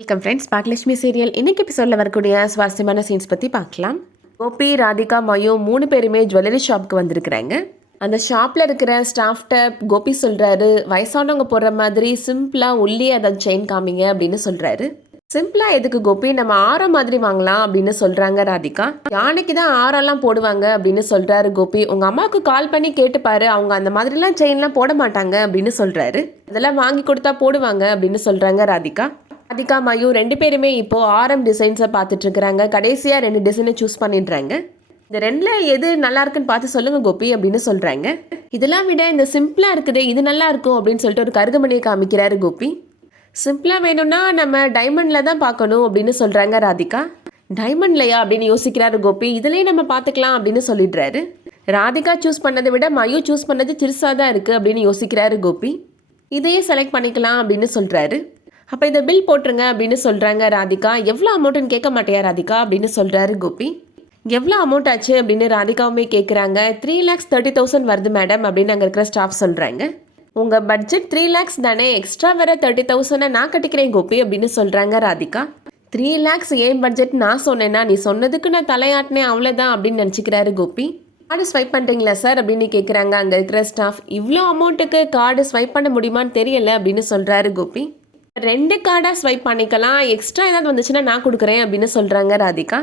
Welcome friends. Bhagyalakshmi serial இன்னைக்கு எபிசோடில் வரக்கூடிய சுவாரஸ்யமான சீன்ஸ் பற்றி பார்க்கலாம். கோபி, ராதிகா, மயு 3 பேருமே ஜுவல்லரி ஷாப்புக்கு வந்திருக்கிறாங்க. அந்த ஷாப்பில் இருக்கிற ஸ்டாஃப்ட கோபி சொல்கிறாரு, வயசானவங்க போடுற மாதிரி சிம்பிளாக உள்ளே அதை செயின் காமிங்க அப்படின்னு சொல்கிறாரு. சிம்பிளாக எதுக்கு கோபி, நம்ம ஆரம் மாதிரி வாங்கலாம் அப்படின்னு சொல்கிறாங்க ராதிகா. யானைக்கு தான் ஆரெல்லாம் போடுவாங்க அப்படின்னு சொல்கிறாரு கோபி. உங்கள் அம்மாவுக்கு கால் பண்ணி கேட்டுப்பாரு, அவங்க அந்த மாதிரிலாம் செயின்லாம் போட மாட்டாங்க அப்படின்னு சொல்கிறாரு. அதெல்லாம் வாங்கி கொடுத்தா போடுவாங்க அப்படின்னு சொல்கிறாங்க ராதிகா. ராதிகா, மயு 2 பேருமே இப்போது ஆரம் டிசைன்ஸை பார்த்துட்ருக்குறாங்க. கடைசியாக 2 டிசைனை சூஸ் பண்ணிடுறாங்க. இந்த 2ல் எது நல்லா இருக்குன்னு பார்த்து சொல்லுங்கள் கோபி அப்படின்னு சொல்கிறாங்க. இதெல்லாம் விட இந்த சிம்பிளாக இருக்குது, இது நல்லா இருக்கும் அப்படின்னு சொல்லிட்டு ஒரு கருகமணியை காமிக்கிறாரு கோபி. சிம்பிளாக வேணும்னா நம்ம டைமண்டில் தான் பார்க்கணும் அப்படின்னு சொல்கிறாங்க ராதிகா. டைமண்ட்லையா அப்படின்னு யோசிக்கிறாரு கோபி. இதுலேயே நம்ம பார்த்துக்கலாம் அப்படின்னு சொல்லிடுறாரு. ராதிகா சூஸ் பண்ணதை விட மயு சூஸ் பண்ணது சிறுசாக தான் இருக்குது அப்படின்னு யோசிக்கிறாரு கோபி. இதையே செலக்ட் பண்ணிக்கலாம் அப்படின்னு சொல்கிறாரு. அப்போ இதை பில் போட்டுருங்க அப்படின்னு சொல்கிறாங்க ராதிகா. எவ்வளோ அமௌண்ட்டுன்னு கேட்க மாட்டியா ராதிகா அப்படின்னு சொல்கிறாரு கோபி. எவ்வளோ அமௌண்ட் ஆச்சு அப்படின்னு ராதிகாவுமே கேட்குறாங்க. 3,30,000 வருது மேடம் அப்படின்னு அங்கே இருக்கிற ஸ்டாஃப் சொல்கிறாங்க. உங்கள் பட்ஜெட் 3 lakhs தானே, எக்ஸ்ட்ரா வர 30,000 நான் கட்டிக்கிறேன் கோபி அப்படின்னு சொல்கிறாங்க ராதிகா. 3 lakhs ஏன் பட்ஜெட் நான் சொன்னேன்னா, நீ சொன்னதுக்கு நான் தலையாட்டினேன் அவ்வளோதான் அப்படின்னு நினச்சிக்கிறாரு கோபி. கார்டு ஸ்வைப் பண்ணுறீங்களா சார் அப்படின்னு கேட்குறாங்க அங்கே இருக்கிற ஸ்டாஃப். இவ்வளோ அமௌண்ட்டுக்கு கார்டு ஸ்வைப் பண்ண முடியுமான்னு தெரியல அப்படின்னு சொல்கிறாரு கோபி. 2 கார்டாக ஸ்வைப் பண்ணிக்கலாம், எக்ஸ்ட்ரா ஏதாவது வந்துச்சுன்னா நான் கொடுக்குறேன் அப்படின்னு சொல்கிறாங்க ராதிகா.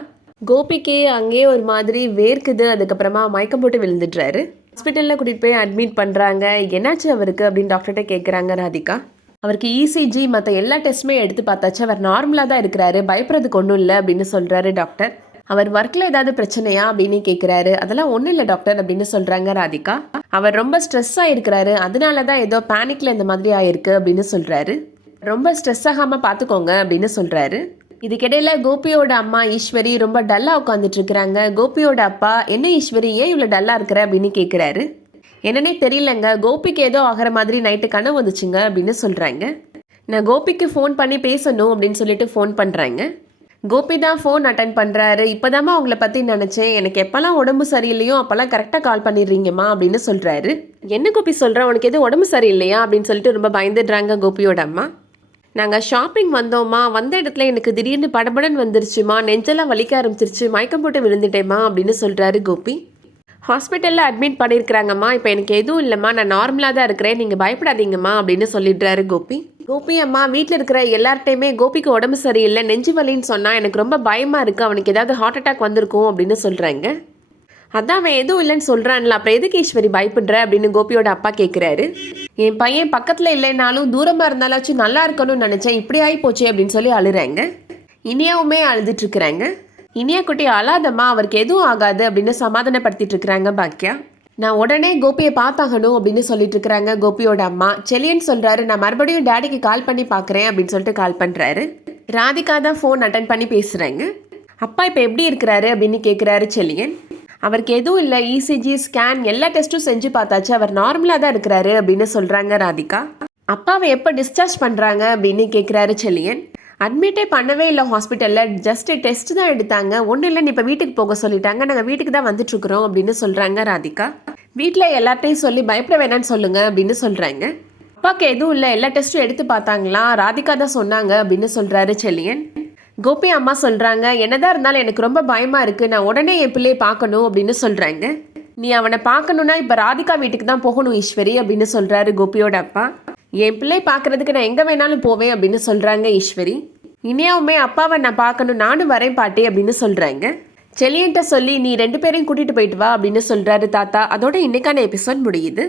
கோபிக்கு அங்கேயே ஒரு மாதிரி வேர்க்குது. அதுக்கப்புறமா மயக்கம் போட்டு விழுந்துடுறாரு. ஹாஸ்பிட்டலில் கூட்டிகிட்டு போய் அட்மிட் பண்ணுறாங்க. என்னாச்சு அவருக்கு அப்படின்னு டாக்டர்கிட்ட கேட்குறாங்க ராதிகா. அவருக்கு இசிஜி மற்ற எல்லா டெஸ்ட்டுமே எடுத்து பார்த்தாச்சு, அவர் நார்மலாக தான் இருக்கிறாரு, பயப்படுறதுக்கு ஒன்றும் இல்லை அப்படின்னு சொல்கிறாரு டாக்டர். அவர் ஒர்க்கில் ஏதாவது பிரச்சனையா அப்படின்னு கேட்குறாரு. அதெல்லாம் ஒன்றும் இல்லை டாக்டர் அப்படின்னு சொல்கிறாங்க ராதிகா. அவர் ரொம்ப ஸ்ட்ரெஸ்ஸாக இருக்கிறாரு, அதனால தான் ஏதோ பேனிக்கில் இந்த மாதிரி ஆயிருக்கு அப்படின்னு சொல்கிறாரு. ரொம்ப ஸ்ட்ரெஸ் ஆகாமல் பார்த்துக்கோங்க அப்படின்னு சொல்கிறாரு. இதுக்கிடையில் கோபியோட அம்மா ஈஸ்வரி ரொம்ப டல்லாக உட்காந்துட்டு இருக்கிறாங்க. கோபியோட அப்பா, என்ன ஈஸ்வரி ஏன் இவ்வளோ டல்லாக இருக்கிற அப்படின்னு கேட்குறாரு. என்னன்னே தெரியலங்க, கோபிக்கு ஏதோ ஆகிற மாதிரி நைட்டு கனவு வந்துச்சுங்க அப்படின்னு சொல்கிறாங்க. நான் கோபிக்கு ஃபோன் பண்ணி பேசணும் அப்படின்னு சொல்லிட்டு ஃபோன் பண்ணுறாங்க. கோபி தான் ஃபோன் அட்டன் பண்ணுறாரு. இப்போதாம்மா உங்களை பற்றி நினச்சேன், எனக்கு எப்போல்லாம் உடம்பு சரியில்லையோ அப்போல்லாம் கரெக்டாக கால் பண்ணிடுறீங்கம்மா அப்படின்னு சொல்கிறாரு. என்ன கோபி சொல்கிறேன், உனக்கு எதுவும் உடம்பு சரியில்லையா அப்படின்னு சொல்லிட்டு ரொம்ப பயந்துடுறாங்க கோபியோட அம்மா. நாங்கள் ஷாப்பிங் வந்தோம்மா, வந்த இடத்துல எனக்கு திடீர்னு படபடன்னு வந்துருச்சுமா, நெஞ்செல்லாம் வலிக்க ஆரம்பிச்சிருச்சு, மயக்கம் போட்டு விழுந்துட்டேம்மா அப்படின்னு சொல்கிறாரு கோபி. ஹாஸ்பிட்டலில் அட்மிட் பண்ணியிருக்கிறாங்கம்மா, இப்போ எனக்கு எதுவும் இல்லைம்மா, நான் நார்மலாக தான் இருக்கிறேன், நீங்கள் பயப்படாதீங்கம்மா அப்படின்னு சொல்லிடுறாரு கோபி. கோபி அம்மா வீட்டில் இருக்கிற எல்லார்ட்டையுமே கோபிக்கு உடம்பு சரியில்லை, நெஞ்சு வலின்னு சொன்னால் எனக்கு ரொம்ப பயமாக இருக்குது, அவனுக்கு ஏதாவது ஹார்ட் அட்டாக் வந்திருக்கும் அப்படின்னு சொல்கிறாங்க. அதான் அவன் எதுவும் இல்லைன்னு சொல்கிறான்ல, அப்புறம் எதுக்கு ஈஸ்வரி பயப்படுற அப்படின்னு கோபியோட அப்பா கேட்குறாரு. என் பையன் பக்கத்தில் இல்லைனாலும் தூரமாக இருந்தாலாச்சும் நல்லா இருக்கணும்னு நினச்சேன், இப்படி ஆகி போச்சே அப்படின்னு சொல்லி அழுறாங்க. இனியாவுமே அழுதுட்டுருக்குறாங்க. இனியா குட்டி அழாதம்மா, அவருக்கு எதுவும் ஆகாது அப்படின்னு சமாதானப்படுத்திட்டு இருக்கிறாங்க பாக்கியா. நான் உடனே கோபியை பார்த்தாகணும் அப்படின்னு சொல்லிட்டு இருக்கிறாங்க கோபியோட அம்மா. செலியன் சொல்கிறாரு, நான் மறுபடியும் டேடிக்கு கால் பண்ணி பார்க்குறேன் அப்படின்னு சொல்லிட்டு கால் பண்ணுறாரு. ராதிகா தான் ஃபோன் அட்டன் பண்ணி பேசுகிறாங்க. அப்பா இப்போ எப்படி இருக்கிறாரு அப்படின்னு கேட்குறாரு செலியன். அவருக்கு எதுவும் இல்லை, இசிஜி ஸ்கேன் எல்லா டெஸ்ட்டும் செஞ்சு பார்த்தாச்சு, அவர் நார்மலாக தான் இருக்கிறாரு அப்படின்னு சொல்கிறாங்க ராதிகா. அப்பாவை எப்போ டிஸ்சார்ஜ் பண்ணுறாங்க அப்படின்னு கேட்குறாரு செலியன். அட்மிட்டே பண்ணவே இல்லை ஹாஸ்பிட்டலில், ஜஸ்ட் டெஸ்ட் தான் எடுத்தாங்க, ஒன்றும் இல்லை, இப்போ வீட்டுக்கு போக சொல்லிட்டாங்க, நாங்கள் வீட்டுக்கு தான் வந்துட்டுருக்குறோம் அப்படின்னு சொல்கிறாங்க ராதிகா. வீட்டில் எல்லார்ட்டையும் சொல்லி பயப்பட வேணான்னு சொல்லுங்கள் அப்படின்னு சொல்கிறாங்க. அப்பாவுக்கு எதுவும் இல்லை, எல்லா டெஸ்ட்டும் எடுத்து பார்த்தாங்களா, ராதிகா தான் சொன்னாங்க அப்படின்னு சொல்கிறாரு செலியன். கோபி அம்மா சொல்கிறாங்க, என்னதான் இருந்தாலும் எனக்கு ரொம்ப பயமாக இருக்குது, நான் உடனே என் பிள்ளையை பார்க்கணும் அப்படின்னு சொல்கிறாங்க. நீ அவனை பார்க்கணுன்னா இப்போ ராதிகா வீட்டுக்கு தான் போகணும் ஈஸ்வரி அப்படின்னு சொல்கிறாரு கோபியோட அப்பா. என் பிள்ளை பார்க்குறதுக்கு நான் எங்கே வேணாலும் போவேன் அப்படின்னு சொல்கிறாங்க ஈஸ்வரி. இனியாவுமே அப்பாவை நான் பார்க்கணும், நானும் வரேன் பாட்டி அப்படின்னு சொல்கிறாங்க. செலியன்ட்ட சொல்லி நீ 2 பேரையும் கூட்டிகிட்டு போயிட்டு வா அப்படின்னு சொல்கிறாரு தாத்தா. அதோட இன்னைக்கான எபிசோட் முடியுது.